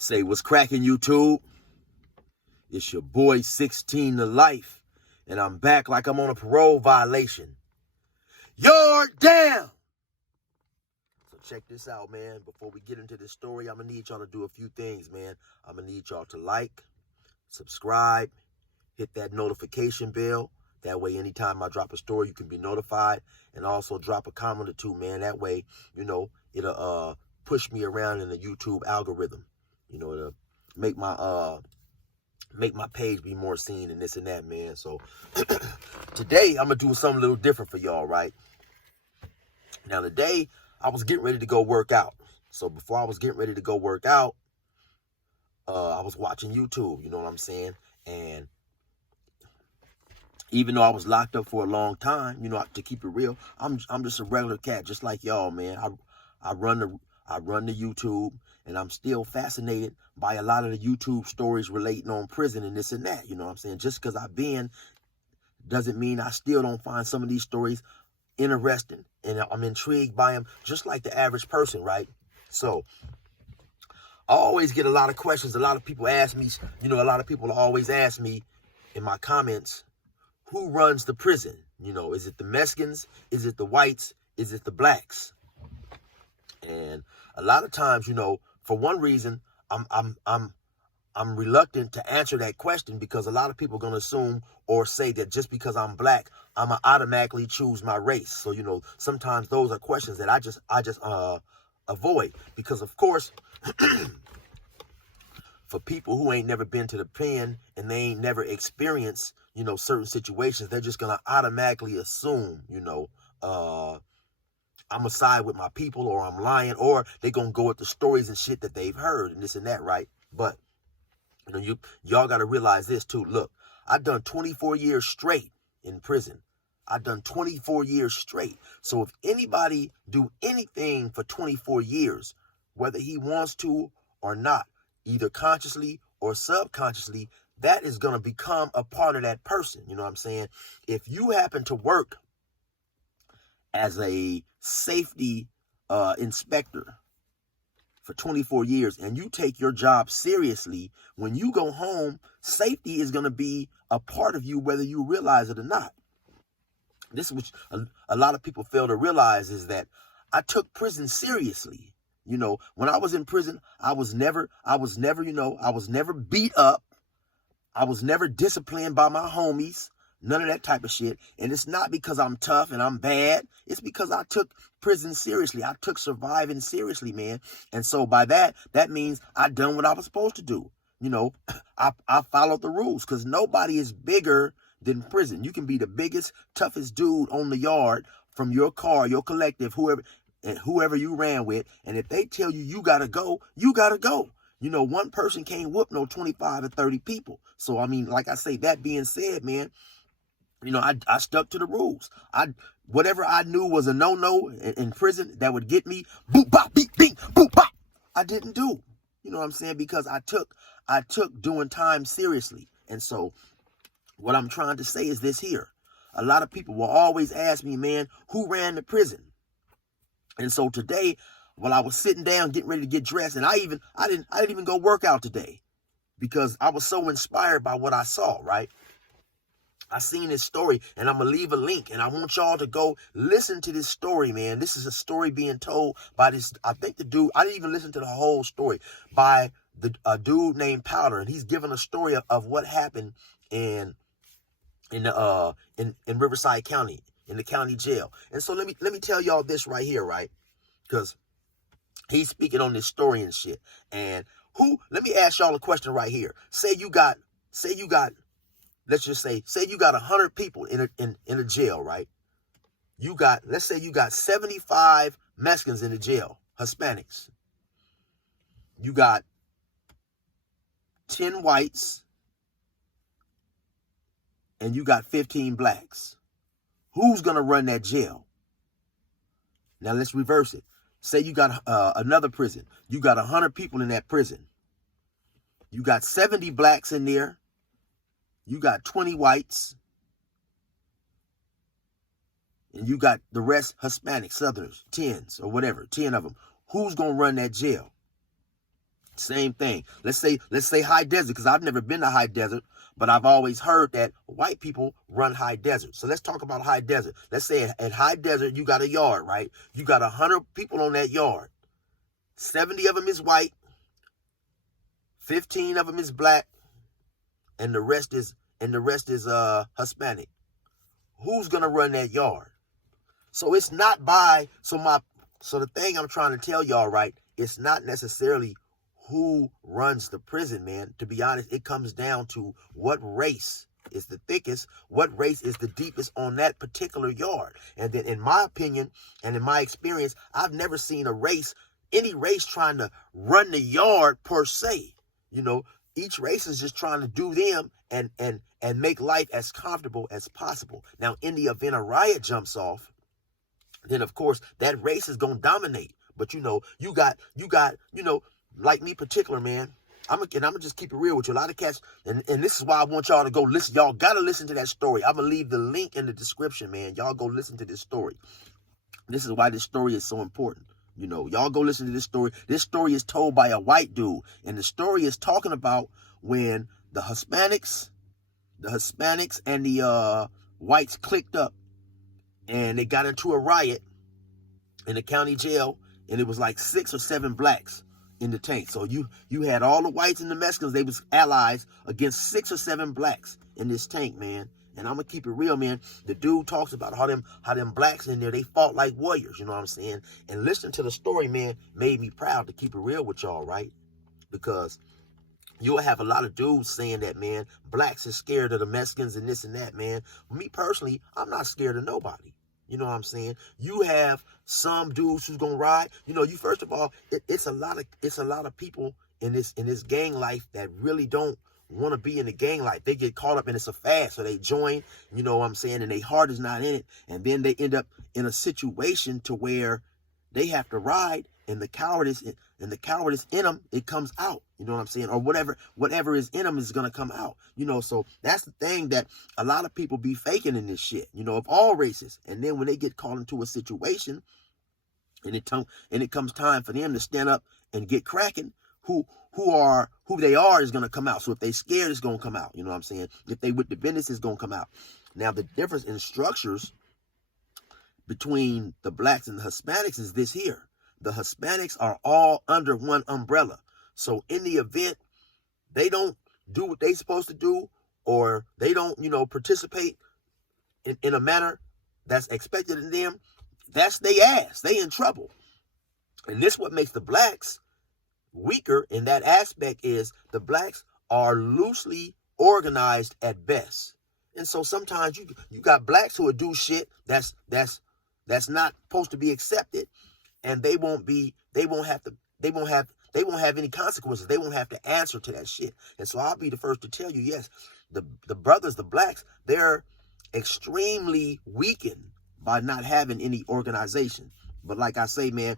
Say what's cracking, YouTube. It's your boy 16 to life, and I'm back like I'm on a parole violation. You're down. So check this out, man. Before we get into this story, I'm gonna need y'all to do a few things, man. I'm gonna need y'all to like, subscribe, hit that notification bell. That way, anytime I drop a story, you can be notified, and also drop a comment or two, man. That way, it'll push me around in the YouTube algorithm. To make my page be more seen and this and that, man. So today I'm gonna do something a little different for y'all, right? Now today I was getting ready to go work out. So before I was getting ready to go work out, I was watching YouTube, you know what I'm saying? And even though I was locked up for a long time, to keep it real, I'm just a regular cat, just like y'all, man. I run the YouTube, and I'm still fascinated by a lot of the YouTube stories relating on prison and this and that. You know what I'm saying? Just because I've been doesn't mean I still don't find some of these stories interesting, and I'm intrigued by them, just like the average person, right? So I always get a lot of questions. A lot of people ask me, a lot of people always ask me in my comments, who runs the prison? Is it the Mexicans? Is it the whites? Is it the blacks? And a lot of times, for one reason, I'm reluctant to answer that question, because a lot of people are going to assume or say that just because I'm black, I'm going to automatically choose my race. So, sometimes those are questions that I just avoid, because of course, for people who ain't never been to the pen and they ain't never experienced, certain situations, they're just going to automatically assume, I'm going to side with my people, or I'm lying, or they're going to go with the stories and shit that they've heard and this and that, right? But, y'all got to realize this too. Look, I've done 24 years straight in prison. I've done 24 years straight. So if anybody do anything for 24 years, whether he wants to or not, either consciously or subconsciously, that is going to become a part of that person. You know what I'm saying? If you happen to work as a safety inspector for 24 years and you take your job seriously, when you go home, safety is going to be a part of you, whether you realize it or not. This, which a lot of people fail to realize, is that I took prison seriously. When I was in prison, I was never beat up. I was never disciplined by my homies. None of that type of shit. And it's not because I'm tough and I'm bad. It's because I took prison seriously. I took surviving seriously, man. And so by that means I done what I was supposed to do. I followed the rules, because nobody is bigger than prison. You can be the biggest, toughest dude on the yard from your car, your collective, whoever you ran with. And if they tell you you gotta go, you gotta go. One person can't whoop no 25 or 30 people. So, like I say, that being said, man, I stuck to the rules. Whatever I knew was a no-no in prison that would get me, boop, bop, beep, bing, boop, bop, I didn't do. You know what I'm saying? Because I took doing time seriously. And so what I'm trying to say is this here. A lot of people will always ask me, man, who ran the prison? And so today, while I was sitting down getting ready to get dressed, and I didn't even go work out today, because I was so inspired by what I saw, right? I seen this story, and I'm going to leave a link, and I want y'all to go listen to this story, man. This is a story being told by this, I think the dude, I didn't even listen to the whole story, by a dude named Powder, and he's giving a story of what happened in Riverside County, in the county jail. And so let me tell y'all this right here, right? Because he's speaking on this story and shit. And let me ask y'all a question right here. Say you got, let's just say you got 100 people in a jail, right? Let's say you got 75 Mexicans in the jail, Hispanics. You got 10 whites, and you got 15 blacks. Who's going to run that jail? Now let's reverse it. Say you got another prison. You got 100 people in that prison. You got 70 blacks in there. You got 20 whites. And you got the rest Hispanic, Southerners, 10s or whatever, 10 of them. Who's going to run that jail? Same thing. Let's say high desert, because I've never been to high desert, but I've always heard that white people run high desert. So let's talk about high desert. Let's say at high desert, you got a yard, right? You got 100 people on that yard. 70 of them is white, 15 of them is black, and the rest is Hispanic. Who's gonna run that yard? So it's not by so the thing I'm trying to tell y'all, right? It's not necessarily who runs the prison, man. To be honest, it comes down to what race is the thickest, what race is the deepest on that particular yard. And then in my opinion and in my experience, I've never seen any race trying to run the yard per se. You know, each race is just trying to do them and make life as comfortable as possible. Now, in the event a riot jumps off, then of course that race is gonna dominate. But you got, like me particular, man, I'm gonna just keep it real with you. A lot of cats, and this is why I want y'all to go listen. Y'all gotta listen to that story. I'm gonna leave the link in the description, man. Y'all go listen to this story. This is why this story is so important. Y'all go listen to this story. This story is told by a white dude, and the story is talking about when the Hispanics and the whites clicked up, and they got into a riot in the county jail, and it was like 6 or 7 blacks in the tank. So you had all the whites and the Mexicans, they was allies against 6 or 7 blacks in this tank, man. And I'm gonna keep it real, man. The dude talks about how them blacks in there, they fought like warriors, you know what I'm saying? And listening to the story, man, made me proud, to keep it real with y'all, right? Because you'll have a lot of dudes saying that, man, blacks are scared of the Mexicans and this and that, man. Me personally, I'm not scared of nobody. You know what I'm saying? You have some dudes who's gonna ride. You first of all, it's a lot of people in this gang life that really don't want to be in the gang life. They get caught up and it's a fad, so they join, you know what I'm saying, and their heart is not in it, and then they end up in a situation to where they have to ride, and the cowardice in them, it comes out, you know what I'm saying, or whatever is in them is gonna come out, so that's the thing that a lot of people be faking in this shit, of all races. And then when they get caught into a situation and it comes time for them to stand up and get cracking, who they are is gonna come out. So if they scared, it's gonna come out. You know what I'm saying? If they with the business, it's gonna come out. Now the difference in structures between the blacks and the Hispanics is this here. The Hispanics are all under one umbrella. So in the event they don't do what they supposed to do, or they don't, participate in a manner that's expected of them, that's they ass. They in trouble. And this what makes the blacks weaker in that aspect, is the blacks are loosely organized at best. And so sometimes you got blacks who will do shit that's not supposed to be accepted, and they won't have any consequences. They won't have to answer to that shit. And so I'll be the first to tell you, yes, the brothers, the blacks, they're extremely weakened by not having any organization. But like I say, man,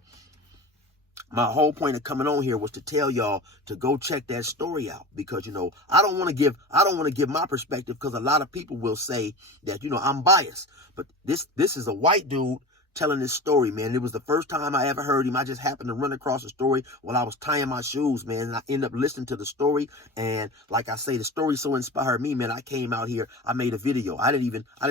my whole point of coming on here was to tell y'all to go check that story out, because I don't want to give my perspective, because a lot of people will say that I'm biased. But this is a white dude telling this story, man. It was the first time I ever heard him. I just happened to run across the story while I was tying my shoes, man. And I ended up listening to the story. And like I say, the story so inspired me, man. I came out here, I made a video. I didn't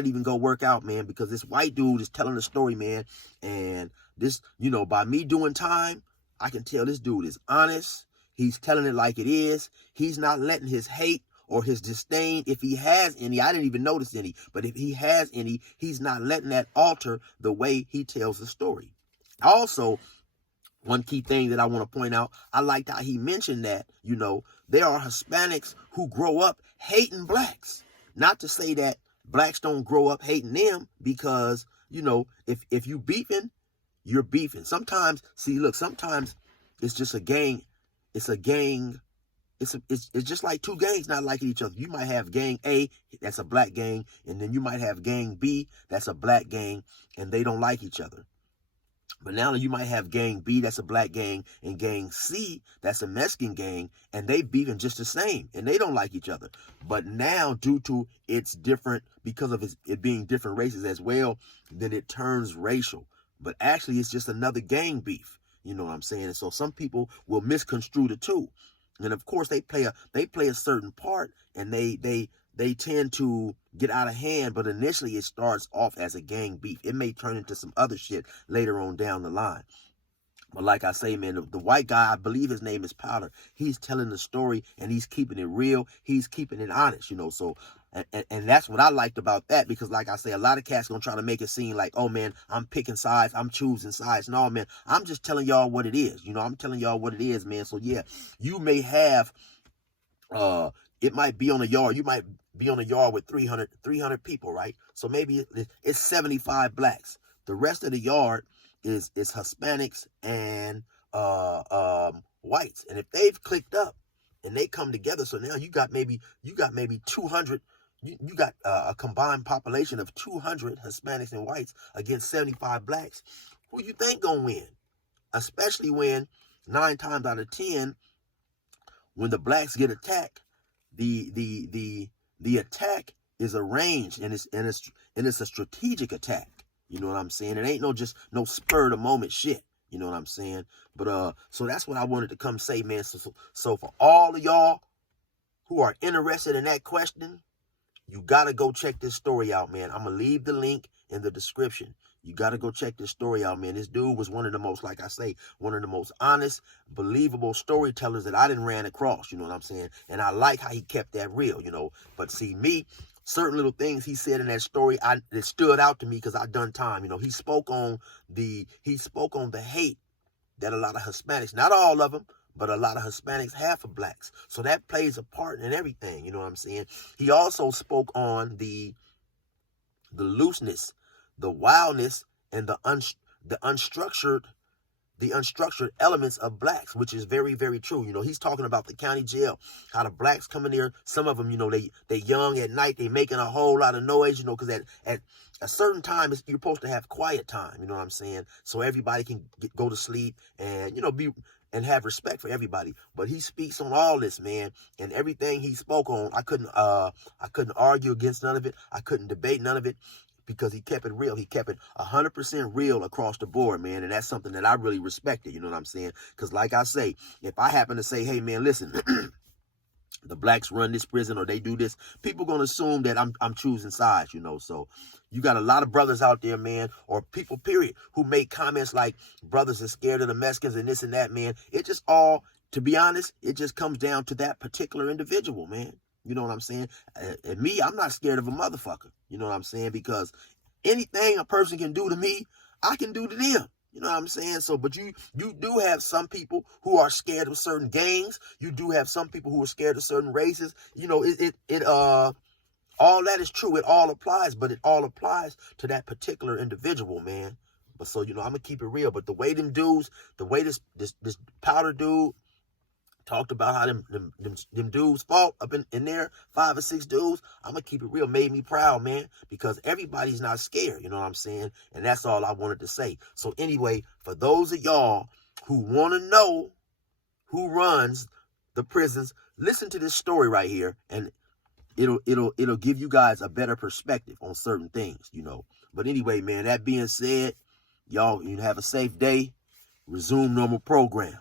even go work out, man, because this white dude is telling the story, man. And this, by me doing time, I can tell this dude is honest. He's telling it like it is. He's not letting his hate or his disdain, if he has any, I didn't even notice any, but if he has any, he's not letting that alter the way he tells the story. Also, one key thing that I want to point out, I liked how he mentioned that, there are Hispanics who grow up hating blacks. Not to say that blacks don't grow up hating them, because, if you beefing, you're beefing. Sometimes it's just a gang. It's a gang. It's just like two gangs not liking each other. You might have gang A, that's a black gang, and then you might have gang B, that's a black gang, and they don't like each other. But now you might have gang B, that's a black gang, and gang C, that's a Mexican gang, and they beefing just the same, and they don't like each other. But now, due to it's different, because of it being different races as well, then it turns racial. But actually, it's just another gang beef. You know what I'm saying? And so some people will misconstrue the two. And of course they play a certain part, and they tend to get out of hand, but initially it starts off as a gang beef. It may turn into some other shit later on down the line. But like I say, man, the white guy, I believe his name is Powder, he's telling the story and he's keeping it real. He's keeping it honest, you know. So, and that's what I liked about that, because like I say, a lot of cats gonna try to make it seem like, oh man, I'm picking sides, I'm choosing sides. No, man, I'm just telling y'all what it is. You know, I'm telling y'all what it is, man. So yeah, you may have, it might be on a yard. You might be on a yard with 300 people, right? So maybe it's 75 blacks. The rest of the yard is Hispanics and whites. And if they've clicked up and they come together, so now you got maybe 200. You got a combined population of 200 Hispanics and whites against 75 blacks. Who you think gonna win? Especially when 9 times out of 10, when the blacks get attacked, the attack is arranged, and it's a strategic attack. You know what I'm saying? It ain't no spur of the moment shit. You know what I'm saying? But so that's what I wanted to come say, man. So for all of y'all who are interested in that question, you gotta go check this story out, man. I'm gonna leave the link in the description. You gotta go check this story out, man. This dude was one of the most, like I say, one of the most honest, believable storytellers that I done ran across. You know what I'm saying? And I like how he kept that real, you know. But see, me, certain little things he said in that story, it stood out to me because I done time. You know, he spoke on the hate that a lot of Hispanics, not all of them, but a lot of Hispanics have for blacks. So that plays a part in everything. You know what I'm saying? He also spoke on the looseness, the wildness, and the unstructured elements of blacks, which is very, very true. You know, he's talking about the county jail, how the blacks come in there. Some of them, you know, they young at night, they making a whole lot of noise, you know, because at a certain time, you're supposed to have quiet time. You know what I'm saying? So everybody can go to sleep and, you know, and have respect for everybody. But he speaks on all this, man, and everything he spoke on, I couldn't argue against none of it. I couldn't debate none of it, because he kept it real. He kept it 100% real across the board, man. And that's something that I really respected, you know what I'm saying? Because like I say, if I happen to say, hey, man, listen, the blacks run this prison or they do this, people going to assume that I'm choosing sides, you know. So you got a lot of brothers out there, man, or people, period, who make comments like brothers are scared of the Mexicans and this and that, man. It just all, to be honest, it just comes down to that particular individual, man. You know what I'm saying? And me, I'm not scared of a motherfucker. You know what I'm saying? Because anything a person can do to me, I can do to them. You know what I'm saying? So, but you do have some people who are scared of certain gangs. You do have some people who are scared of certain races. You know, all that is true. It all applies, but it all applies to that particular individual, man. But so, you know, I'm gonna keep it real. But the way them dudes, the way this Powder dude talked about how them dudes fought up in there, 5 or 6 dudes, I'm gonna keep it real, made me proud, man, because everybody's not scared, you know what I'm saying? And that's all I wanted to say. So anyway, for those of y'all who want to know who runs the prisons, listen to this story right here, and it'll give you guys a better perspective on certain things, you know. But anyway, man, that being said, y'all, you have a safe day. Resume normal program.